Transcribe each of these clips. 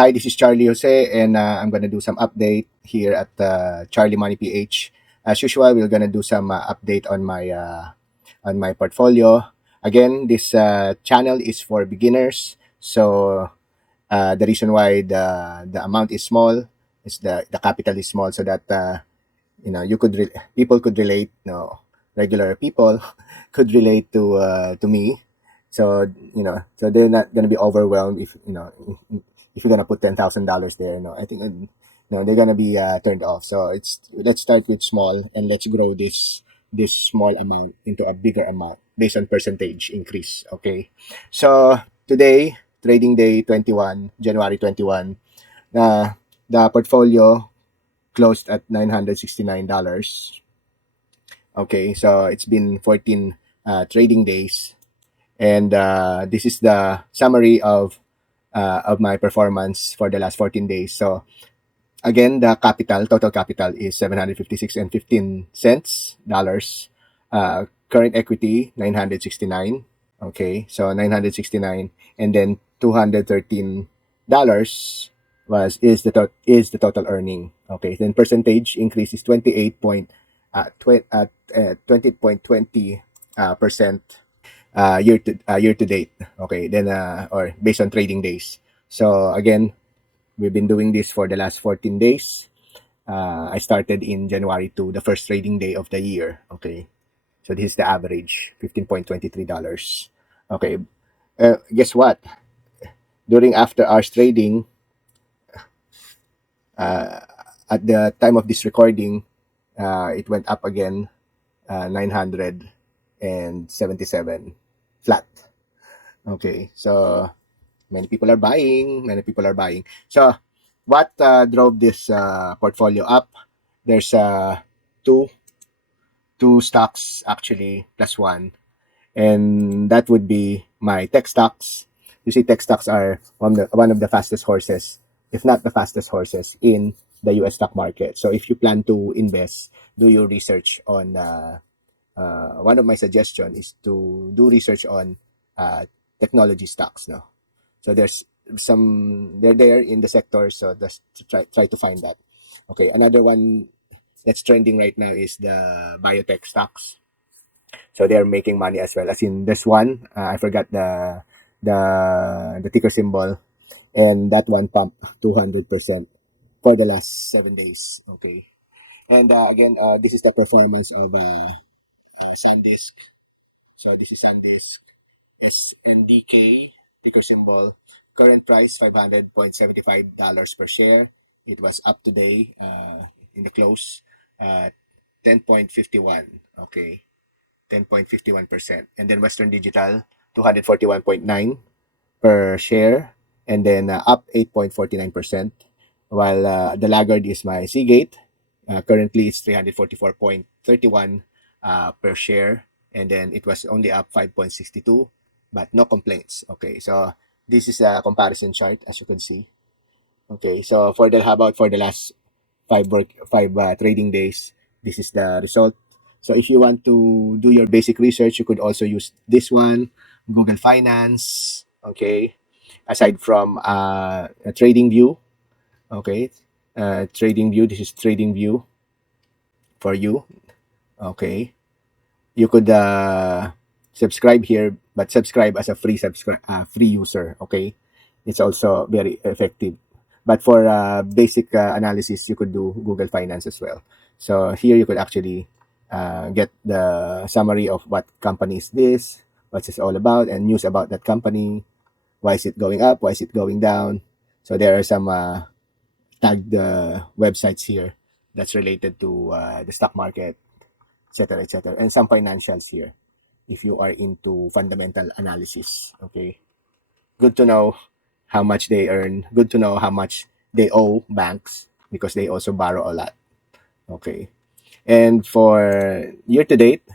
Hi, this is Charlie Jose, and I'm gonna do some update here at CharlieMoneyPH. As usual, we're gonna do some update on my portfolio. Again, this channel is for beginners, so the reason why the amount is small is the capital is small, so that people could relate. Regular people could relate to me, so so they're not gonna be overwhelmed if you're gonna put $10,000 there. No, I think no, they're gonna be turned off. So let's start with small and let's grow this small amount into a bigger amount based on percentage increase. Okay, so today, trading day 21, January 21, the portfolio closed at $969. Okay, so it's been 14 trading days, and this is the summary of my performance for the last 14 days. So again, the total capital is 756 and 15 cents dollars. Current equity 969. Okay, so 969, and then $213 is the total earning. Okay, then percentage increase is 20.20 percent year to date. Okay, then or based on trading days. So again, we've been doing this for the last 14 days. I started in January to the first trading day of the year. Okay, so this is the average, $15.23. Okay, guess what? During after hours trading, uh, at the time of this recording, it went up again, 977 flat. Okay, so many people are buying. Many people are buying. So, what drove this portfolio up? There's two two stocks actually plus one, and that would be my tech stocks. You see, tech stocks are one of the fastest horses, if not the fastest horses in the U.S. stock market. So, if you plan to invest, do your research on. One of my suggestion is to do research on technology stocks. No, so they're there in the sector, so just try to find that. Okay, another one that's trending right now is the biotech stocks. So they're making money as well. As in this one, I forgot the ticker symbol, and that one pumped 200% for the last 7 days. Okay, and again, this is the performance of SanDisk. So this is SanDisk. SNDK, ticker symbol. Current price $500.75 per share. It was up today in the close, 10.51. Okay, 10.51%. And then Western Digital 241.9 per share, and then up 8.49%. While the laggard is my Seagate. Currently, it's 344.31 per share, and then it was only up 5.62, but no complaints. Okay, so this is a comparison chart, as you can see. Okay, so how about for the last five trading days? This is the result. So if you want to do your basic research, you could also use this one, Google Finance. Okay, aside from a trading view. Okay, trading view. This is trading view for you. Okay, you could subscribe here, but subscribe as a free user. Okay, it's also very effective. But for basic analysis, you could do Google Finance as well. So here you could actually get the summary of what company is this, what's this all about, and news about that company. Why is it going up? Why is it going down? So there are some tagged websites here that's related to the stock market, etc., etc., and some financials here if you are into fundamental analysis. Okay, good to know how much they earn. Good to know how much they owe banks because they also borrow a lot. Okay, and for year to date,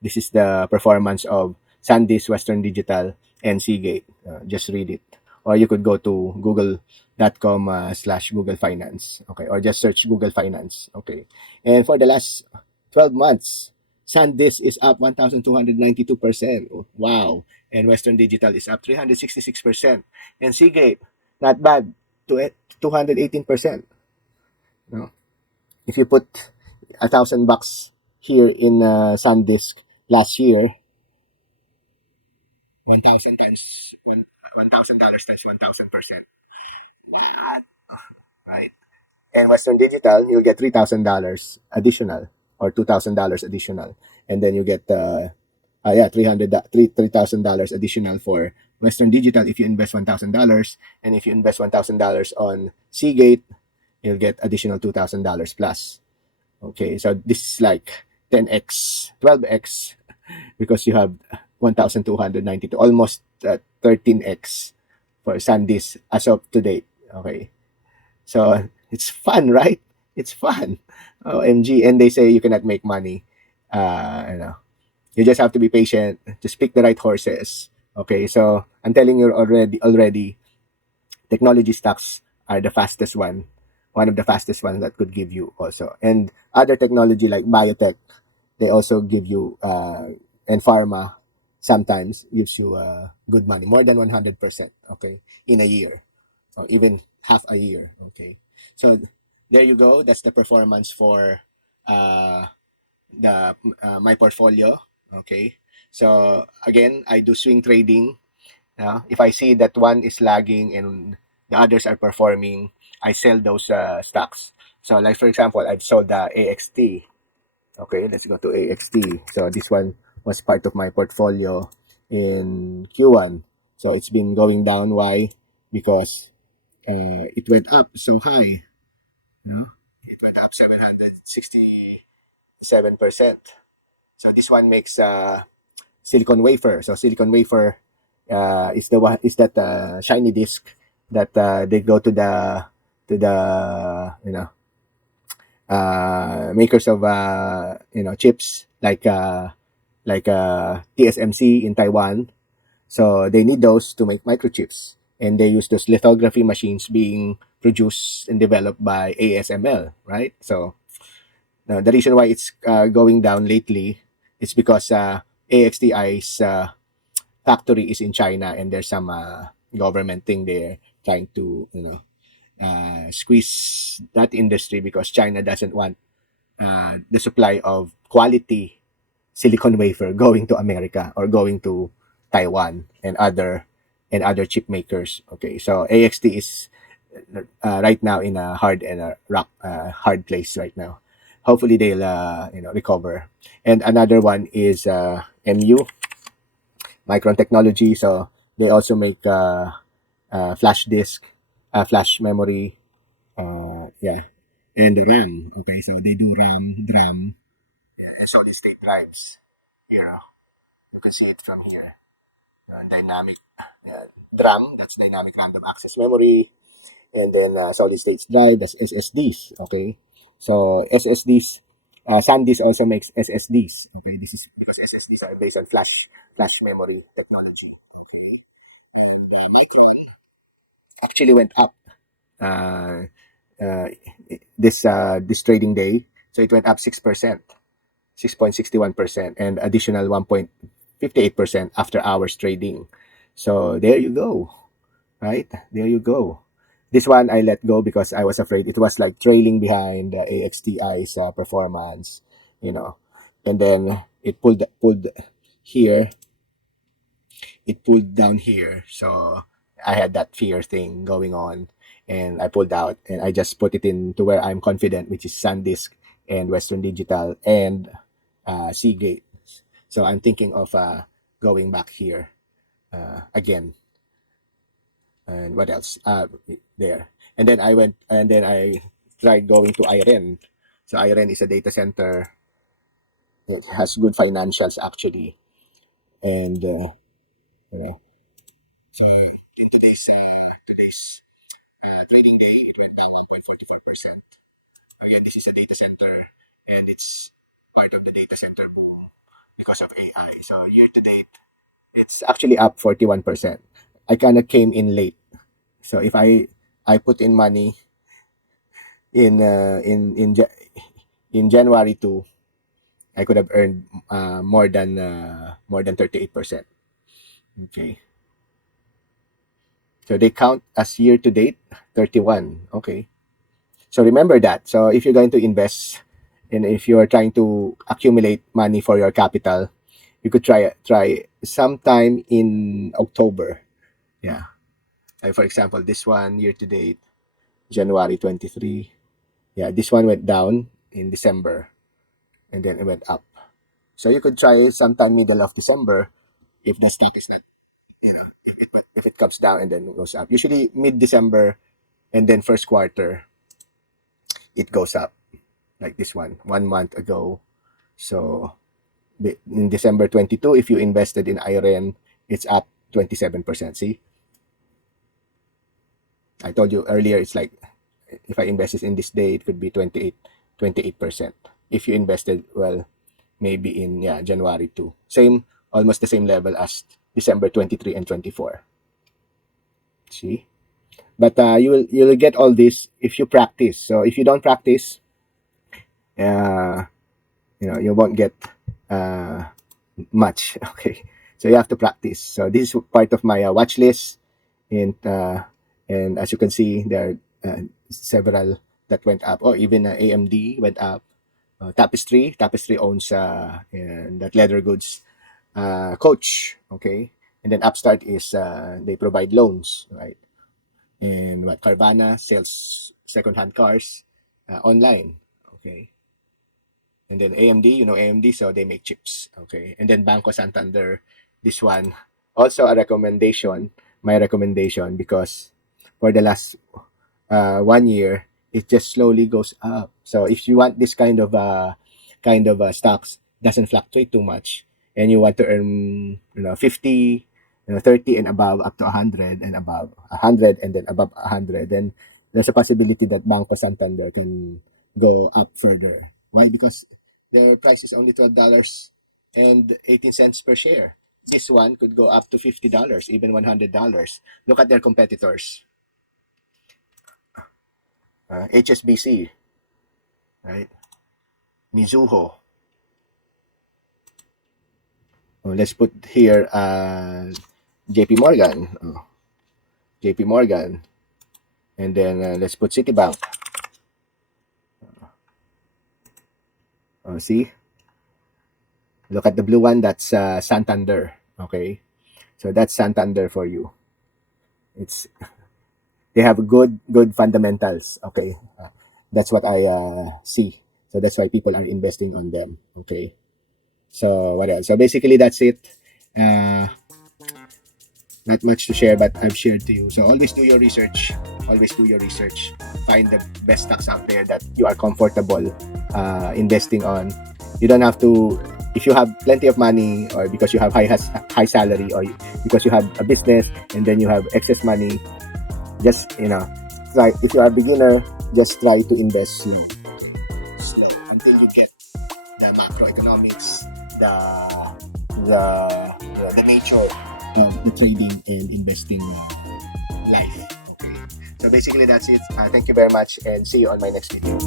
this is the performance of SanDisk, Western Digital, and Seagate. Just read it, or you could go to google.com slash Google Finance. Okay, or just search Google Finance. Okay, and for the last 12 months, SanDisk is up 1,292%. Wow. And Western Digital is up 366%. And Seagate, not bad. to 218%. No? If you put $1,000 here in SanDisk last year, 1,000 times $1,000 times 1,000%. What? Right? And Western Digital, you'll get $3,000 additional or $2,000 additional, and then you get yeah, $3,000 additional for Western Digital if you invest $1,000, and if you invest $1,000 on Seagate, you'll get additional $2,000 plus. Okay, so this is like 10x, 12x because you have 1,292, almost 13x for SanDisk as of today. Okay, so it's fun, right? It's fun. OMG. And they say you cannot make money. You know, you just have to be patient, just pick the right horses. Okay, so I'm telling you already, technology stocks are the fastest one of the fastest ones that could give you also. And other technology like biotech, they also give you, and pharma sometimes gives you good money, more than 100%, okay, in a year, or even half a year, okay. So there you go. That's the performance for uh, the my portfolio, okay. So again, I do swing trading. If I see that one is lagging and the others are performing, I sell those stocks. So like for example, I've sold the AXT. Okay, let's go to AXT. So this one was part of my portfolio in Q1. So it's been going down. Why? Because it went up so high. No? It went up 767%. So this one makes silicon wafer. So silicon wafer is the one, is that shiny disk that they go to the makers of chips like TSMC in Taiwan. So they need those to make microchips, and they use those lithography machines being produced and developed by ASML, right? So the reason why it's going down lately is because AXTI's factory is in China, and there's some government thing there trying to squeeze that industry because China doesn't want the supply of quality silicon wafer going to America or going to Taiwan and other chip makers. Okay, so AXT is right now in a hard and a rock hard place right now. Hopefully they'll recover. And another one is MU Micron Technology. So they also make flash disk, flash memory, yeah, and RAM. Okay, so they do RAM, DRAM, solid state drives. Here, you can see it from here. Dynamic DRAM, that's dynamic random access memory, and then solid state drive, that's SSDs. Okay, so SSDs, SanDisk also makes SSDs. Okay, this is because SSDs are based on flash memory technology. Okay, and Micron actually went up uh, uh, this trading day, so it went up 6%. 6.61% and additional 1.58% after hours trading. So there you go, right? There you go. This one I let go because I was afraid it was like trailing behind AXTI's performance, you know. And then it pulled here, it pulled down here. So I had that fear thing going on, and I pulled out and I just put it into where I'm confident, which is SanDisk and Western Digital and Seagate. So I'm thinking of going back here again. And what else? There. And then I went, and then I tried going to IREN. So IREN is a data center. It has good financials actually. And yeah. So in today's trading day, it went down 1.44%. Again, this is a data center, and it's part of the data center boom because of AI. So year to date, it's actually up 41%. I kind of came in late. So if I put in money in in January 2, I could have earned more than 38%. Okay. So they count as year to date 31. Okay. So remember that. So if you're going to invest and if you're trying to accumulate money for your capital, you could try sometime in October. Yeah. Like for example, this one year to date, January 23. Yeah, this one went down in December and then it went up. So you could try sometime middle of December if the stock is not, if it comes down and then goes up. Usually mid December and then first quarter it goes up like this one month ago. So in December 22, if you invested in IREN, it's up 27%. See, I told you earlier, it's like if I invested in this day, it could be 28%. If you invested, well, maybe in, yeah, January 2. Same, almost the same level as December 23 and 24. See? But you'll get all this if you practice. So if you don't practice, uh, you won't get uh, much. Okay, so you have to practice. So this is part of my watch list, and as you can see, there are several that went up. Or even AMD went up. Tapestry owns that leather goods coach. Okay, and then Upstart is they provide loans, right? And what Carvana sells second-hand cars online. Okay, and then AMD, AMD, so they make chips. Okay, and then Banco Santander, this one also a recommendation, my recommendation, because for the last 1 year it just slowly goes up. So if you want this kind of stocks doesn't fluctuate too much, and you want to earn 50, 30 and above, up to 100 and above 100 and then above 100, then there's a possibility that Banco Santander can go up further. Why? Because their price is only $12.18 per share. This one could go up to $50, even $100. Look at their competitors. HSBC, right? Mizuho. Oh, let's put here JP Morgan. JP Morgan. And then let's put Citibank. See? Look at the blue one. That's Santander. Okay? So that's Santander for you. They have good fundamentals. Okay? That's what I see. So that's why people are investing on them. Okay? So what else? So basically that's it. Not much to share, but I've shared to you. So always do your research. Always do your research. Find the best stocks out there that you are comfortable investing on. You don't have to, if you have plenty of money, or because you have high salary, or because you have a business and then you have excess money, just try. If you are a beginner, just try to invest slow until you get the macroeconomics, the nature of the trading and investing life. Okay, so basically that's it. Thank you very much, and see you on my next video.